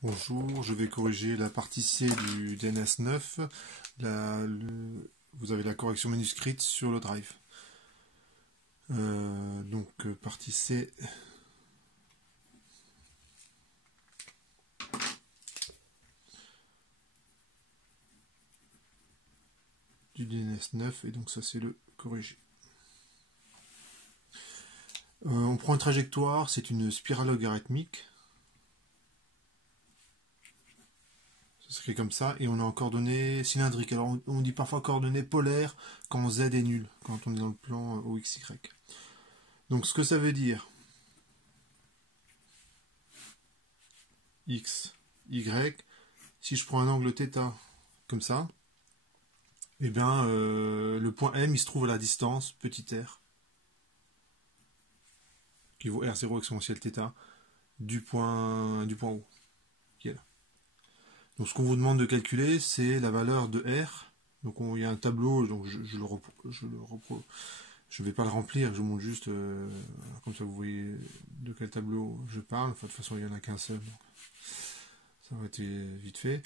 Bonjour, je vais corriger la partie C du DNS9. Vous avez la correction manuscrite sur le drive. Partie C. Du DNS9, et donc ça c'est le corrigé. On prend une trajectoire, c'est une spirale logarithmique. Ça s'écrit comme ça, et on est en coordonnées cylindriques. Alors on dit parfois coordonnées polaires quand Z est nul, quand on est dans le plan OXY. Donc ce que ça veut dire, X, Y, si je prends un angle θ comme ça, eh bien le point M il se trouve à la distance petit r, qui vaut R0 exponentielle θ, du point O, qui est là. Donc ce qu'on vous demande de calculer, c'est la valeur de R. Donc il y a un tableau, donc je vais pas le remplir, je vous montre juste, comme ça vous voyez de quel tableau je parle. Enfin, de toute façon il n'y en a qu'un seul, donc ça va être vite fait.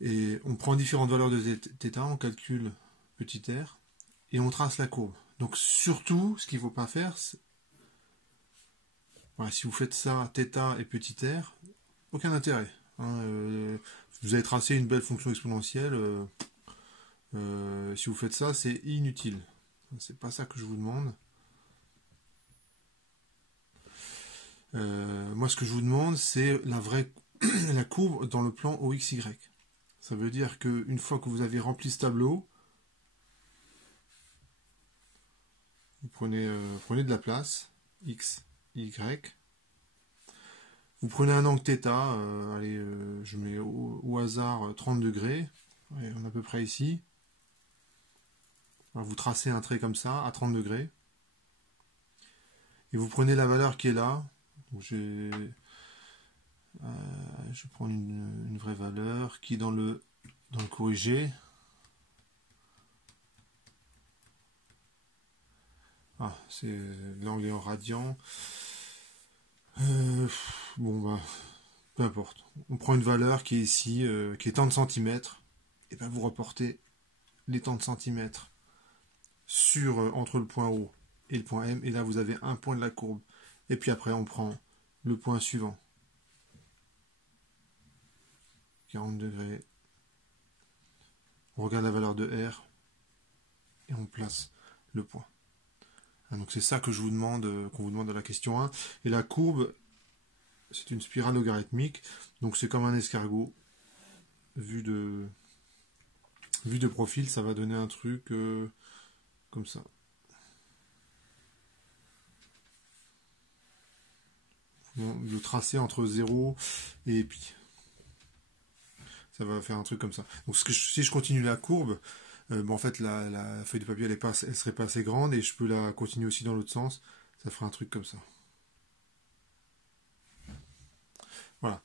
Et on prend différentes valeurs de θ, on calcule petit r, et on trace la courbe. Donc surtout, ce qu'il ne faut pas faire, voilà, si vous faites ça, θ et petit r, aucun intérêt. Vous avez tracé une belle fonction exponentielle, si vous faites ça, c'est inutile. C'est pas ça que je vous demande. Moi, ce que je vous demande, c'est la courbe dans le plan OXY. Ça veut dire qu'une fois que vous avez rempli ce tableau, vous prenez de la place, X, Y. Vous prenez un angle θ, allez, je mets au hasard 30 degrés, ouais, on est à peu près ici. Alors, vous tracez un trait comme ça, à 30 degrés. Et vous prenez la valeur qui est là. Donc je prends une vraie valeur qui est dans le corrigé. Ah, c'est l'angle est en radian. Bon, bah, peu importe. On prend une valeur qui est ici, qui est tant de centimètres. Et bien vous reportez les tant de centimètres entre le point O et le point M. Et là, vous avez un point de la courbe. Et puis après, on prend le point suivant. 40 degrés. On regarde la valeur de R. Et on place le point. Donc c'est ça que je vous demande, qu'on vous demande à la question 1. Et la courbe, c'est une spirale logarithmique. Donc c'est comme un escargot. Vu de profil, ça va donner un truc comme ça. Le tracé entre 0 et pi. Ça va faire un truc comme ça. Donc si je continue la courbe, en fait la feuille de papier elle serait pas assez grande, et je peux la continuer aussi dans l'autre sens. Ça fera un truc comme ça. Voilà.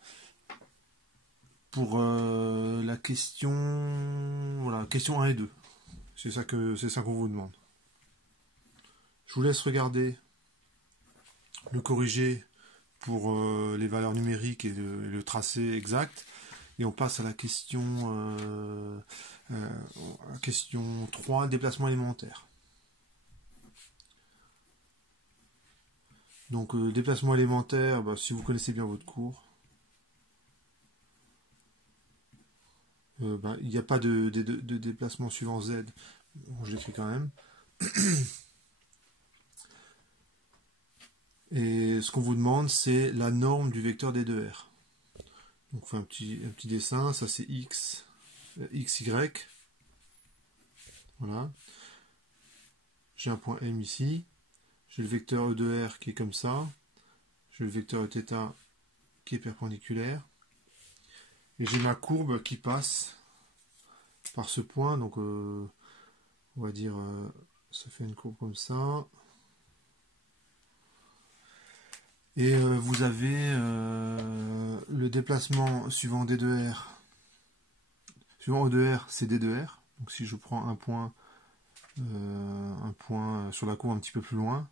Pour la question, voilà, question 1 et 2. C'est ça qu'on vous demande. Je vous laisse regarder le corrigé pour les valeurs numériques et le tracé exact. Et on passe à la question 3, déplacement élémentaire. Donc déplacement élémentaire, si vous connaissez bien votre cours, il n'y a pas de déplacement suivant Z. Bon, je l'écris quand même. Et ce qu'on vous demande, c'est la norme du vecteur D2R. Donc on fait un petit dessin, ça c'est X, XY. Voilà. J'ai un point M ici. J'ai le vecteur E de R qui est comme ça. J'ai le vecteur Eθ qui est perpendiculaire. Et j'ai ma courbe qui passe par ce point. Donc on va dire, ça fait une courbe comme ça. Et vous avez le déplacement suivant D de R. Suivant E de R, c'est D de R. Donc si je prends un point sur la courbe un petit peu plus loin,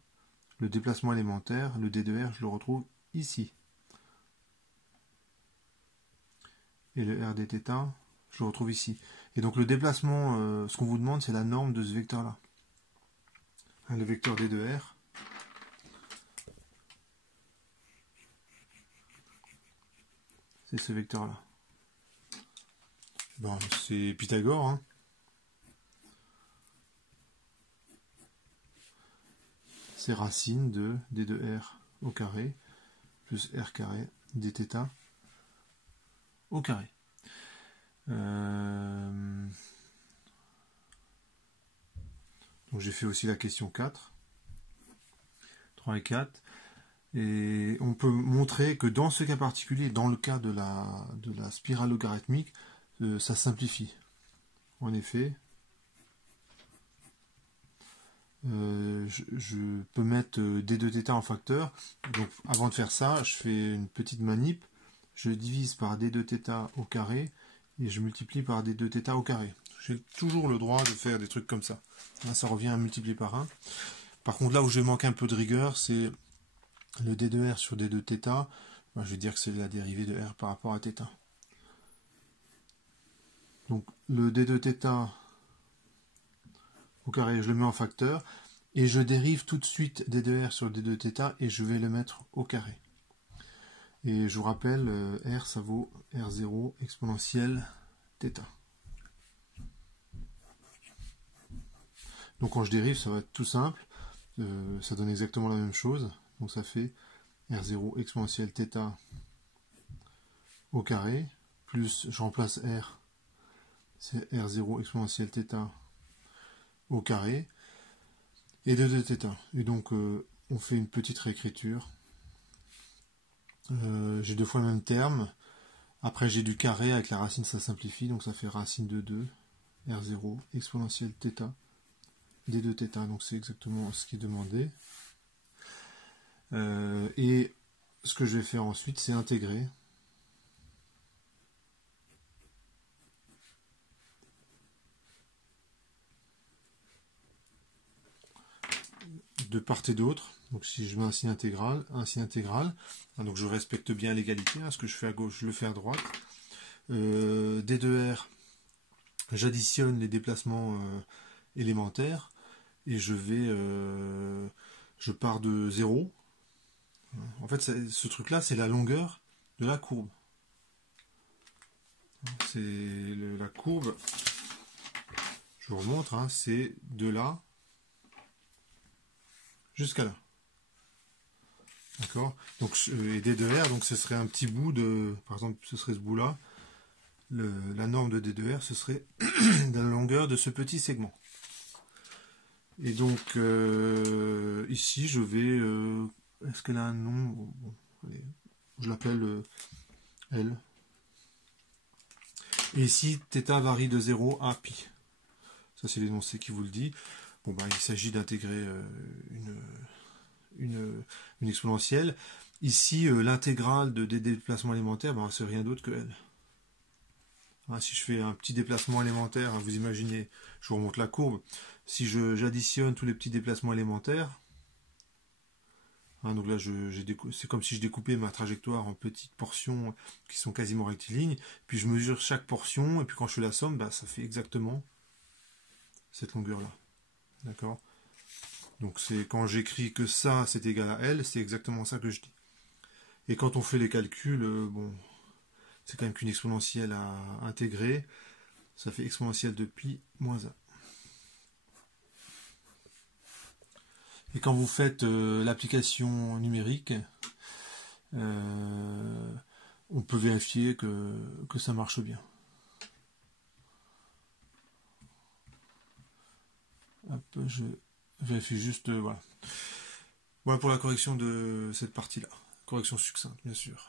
le déplacement élémentaire, le D de R, je le retrouve ici. et le r dθ, je le retrouve ici. Et donc le déplacement, ce qu'on vous demande, c'est la norme de ce vecteur-là. Le vecteur d de r. C'est ce vecteur-là. Bon, c'est Pythagore, hein. C'est racine de d de r au carré plus r carré dθ au carré. Donc j'ai fait aussi la question 4, 3 et 4. Et on peut montrer que dans ce cas particulier, dans le cas de la spirale logarithmique, ça simplifie. En effet, je peux mettre d de θ en facteur. Donc avant de faire ça, je fais une petite manip. Je divise par d de θ au carré et je multiplie par d de θ au carré. J'ai toujours le droit de faire des trucs comme ça. Là, ça revient à multiplier par 1. Par contre, là où je manque un peu de rigueur, c'est le d de r sur d de θ. Ben, je vais dire que c'est la dérivée de r par rapport à θ. Donc le d de θ au carré, je le mets en facteur. Et je dérive tout de suite d de r sur d de θ et je vais le mettre au carré. Et je vous rappelle, r ça vaut r0 exponentielle θ. Donc quand je dérive, ça va être tout simple. Ça donne exactement la même chose. Donc ça fait r0 exponentielle θ au carré, plus je remplace r, c'est r0 exponentielle θ au carré, et d de θ. Et donc on fait une petite réécriture. J'ai deux fois le même terme. Après j'ai du carré, avec la racine ça simplifie, donc ça fait racine de 2, r0 exponentielle θ, d de θ, donc c'est exactement ce qui est demandé. Et ce que je vais faire ensuite, c'est intégrer. De part et d'autre. Donc si je mets un signe intégral, donc je respecte bien l'égalité, ce que je fais à gauche, je le fais à droite. D de R, j'additionne les déplacements élémentaires et je pars de 0. En fait, ce truc-là, c'est la longueur de la courbe. C'est la courbe, je vous remontre, c'est de là jusqu'à là. D'accord. Donc, et d de r, donc ce serait un petit bout de, par exemple, ce serait ce bout-là. La norme de d de r, ce serait la longueur de ce petit segment. Et donc, ici, je vais... est-ce qu'elle a un nom? Bon, allez, je l'appelle L. Et ici, θ varie de 0 à pi. Ça, c'est l'énoncé qui vous le dit. Bon, il s'agit d'intégrer une exponentielle. Ici, l'intégrale des déplacements élémentaires, c'est rien d'autre que L. Si je fais un petit déplacement élémentaire, vous imaginez, je vous remonte la courbe, si j'additionne tous les petits déplacements élémentaires, donc là c'est comme si je découpais ma trajectoire en petites portions qui sont quasiment rectilignes, puis je mesure chaque portion, et puis quand je fais la somme, ça fait exactement cette longueur-là. D'accord? Donc c'est quand j'écris que ça c'est égal à L, c'est exactement ça que je dis. Et quand on fait les calculs, c'est quand même qu'une exponentielle à intégrer. Ça fait exponentielle de pi moins 1. Et quand vous faites l'application numérique, on peut vérifier que ça marche bien. Hop, je vérifie juste, voilà. Voilà pour la correction de cette partie-là. Correction succincte, bien sûr.